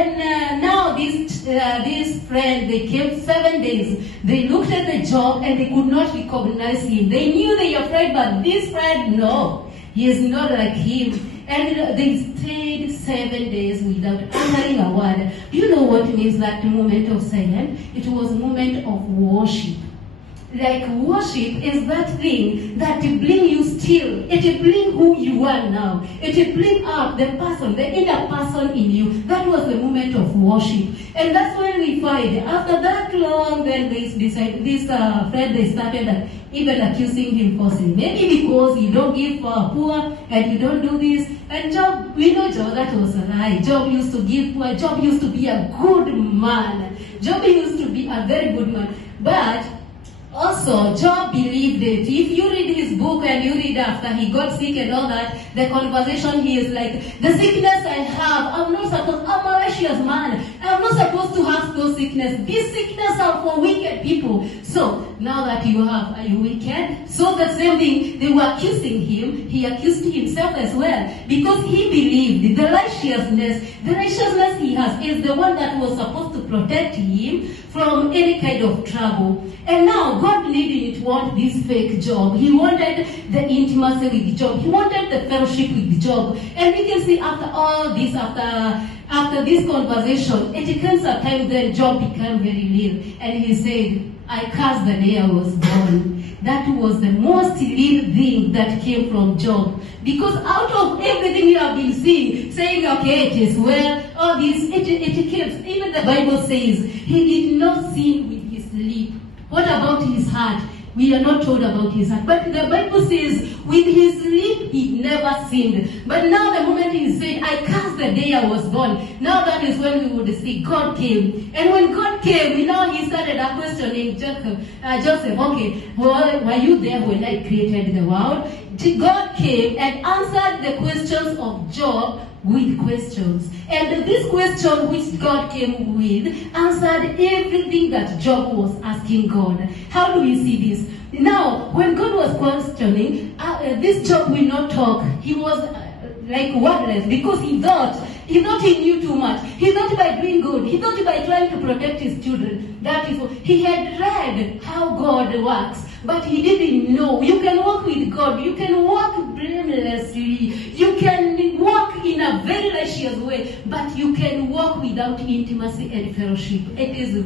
And now this friend, they came 7 days. They looked at the job and they could not recognize him. They knew they were afraid, but this friend, no, he is not like him. And they stayed 7 days without uttering a word. Do you know what means that moment of silence? It was a moment of worship. Like worship is that thing that bring you still. It bring who you are now. It bring up the person, the inner person in you. That was the moment of worship. And that's when we find, after that long, then this friend, they started even accusing him falsely. Maybe because you don't give poor and you don't do this. And Job, we know Job, that was a lie. Job used to give poor. Job used to be a good man. Job used to be a very good man. But also, Job believed it. If you read his book and you read after he got sick and all that, the conversation he is like, the sickness I have, I'm a righteous man. I'm not supposed to have those sickness. These sickness are for wicked people. So, now that you have, are you wicked? So the same thing, they were accusing him. He accused himself as well. Because he believed the righteousness he has is the one that was supposed to protect him from any kind of trouble. And now, God didn't want this fake Job. He wanted the intimacy with Job. He wanted the fellowship with Job. And we can see after all this, after this conversation, it comes a time that Job became very real. And he said, I cursed the day I was born. That was the most real thing that came from Job. Because out of everything you have been seeing, saying, okay, it is well, all this, it keeps. Even the Bible says, he did not sin with his lip. What about his heart? We are not told about his heart. But the Bible says, with his lip, he never sinned. But now the moment he said, I cursed the day I was born. Now that is when we would see God came. And when God came, we know he started questioning Joseph. Okay, well, were you there when I created the world? God came and answered the questions of Job with questions. And this question which God came with answered everything that Job was asking God. How do we see this? Now, when God was questioning, this Job will not talk. He was like wordless because he thought he knew too much. He thought by doing good. He thought by trying to protect his children. That is what he had read how God works. But he didn't know. You can walk with God. You can walk blamelessly. You can walk in a very righteous way. But you can walk without intimacy and fellowship. It is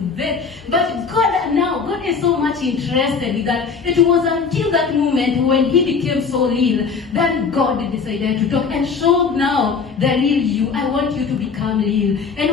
but God is so much interested in that. It was until that moment when he became so real that God decided to talk and show now the real you. I want you to become real. And